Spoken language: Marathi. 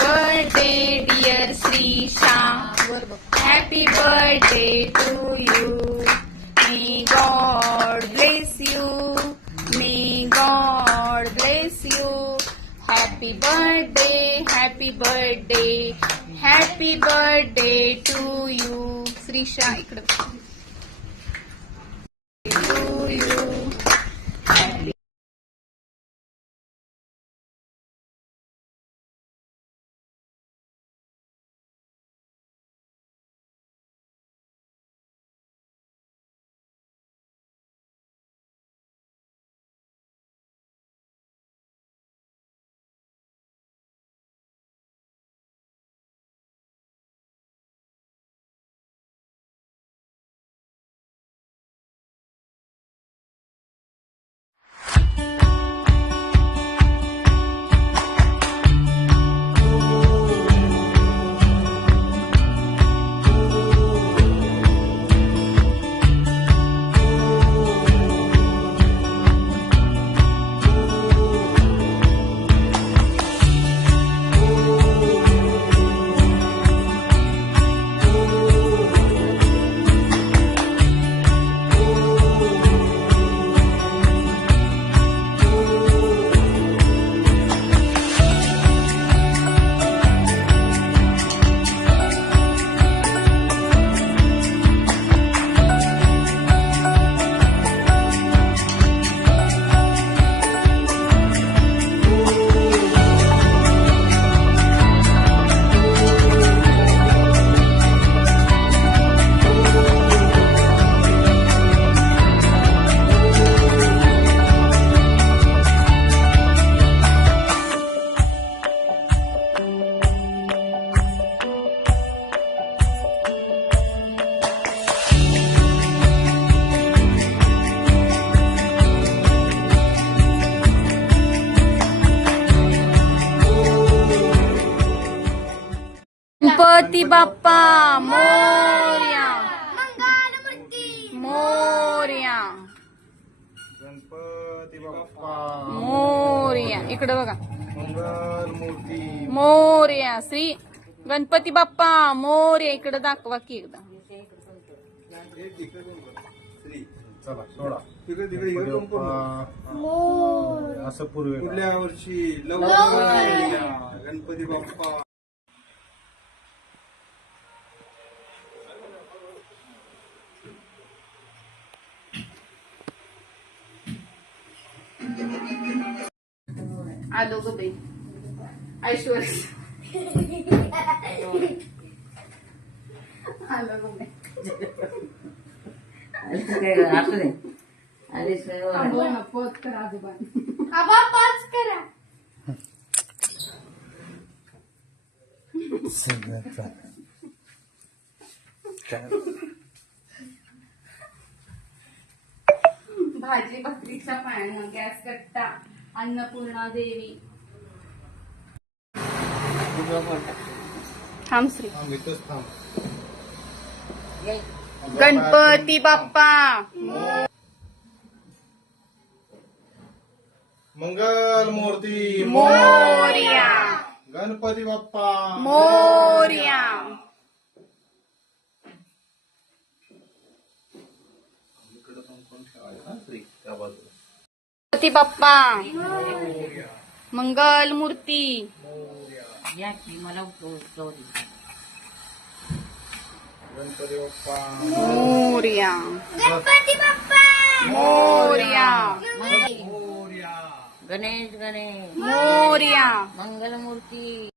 birthday, dear Srisha. Happy birthday to you. May God bless you. May God bless you. Happy birthday, happy birthday, happy birthday to you. Srisha, इकडे to you. Happy Ganpati Bappa Morya. Morya. Ganpati Bappa Morya. इकडे बघा. मंगल मूर्ती मोरया. श्री गणपती बाप्पा मोरया. इकडे दाखवा की एकदा. चला सोडा तिकडे असं पूर्वी पुढल्या वर्षी लवकर गणपती बाप्पा. आलो ग बाई ऐश्वर्य. आलो ग बाई. असू दे पोच करा आजोबा. पाच करा. भाजी भाकरीचा पान गॅस कट्टा अन्नपूर्णा देवी. थांब श्री. गणपती बाप्पा मंगल मूर्ती मोरया. गणपती बाप्पा मोरया. गणपती बाप्पा मंगल मूर्ती. या की मला उठव गणपती बाप्पा मोरया. गणपती बाप्पा मोरया. गणेश गणेश मोरया. मंगलमूर्ती.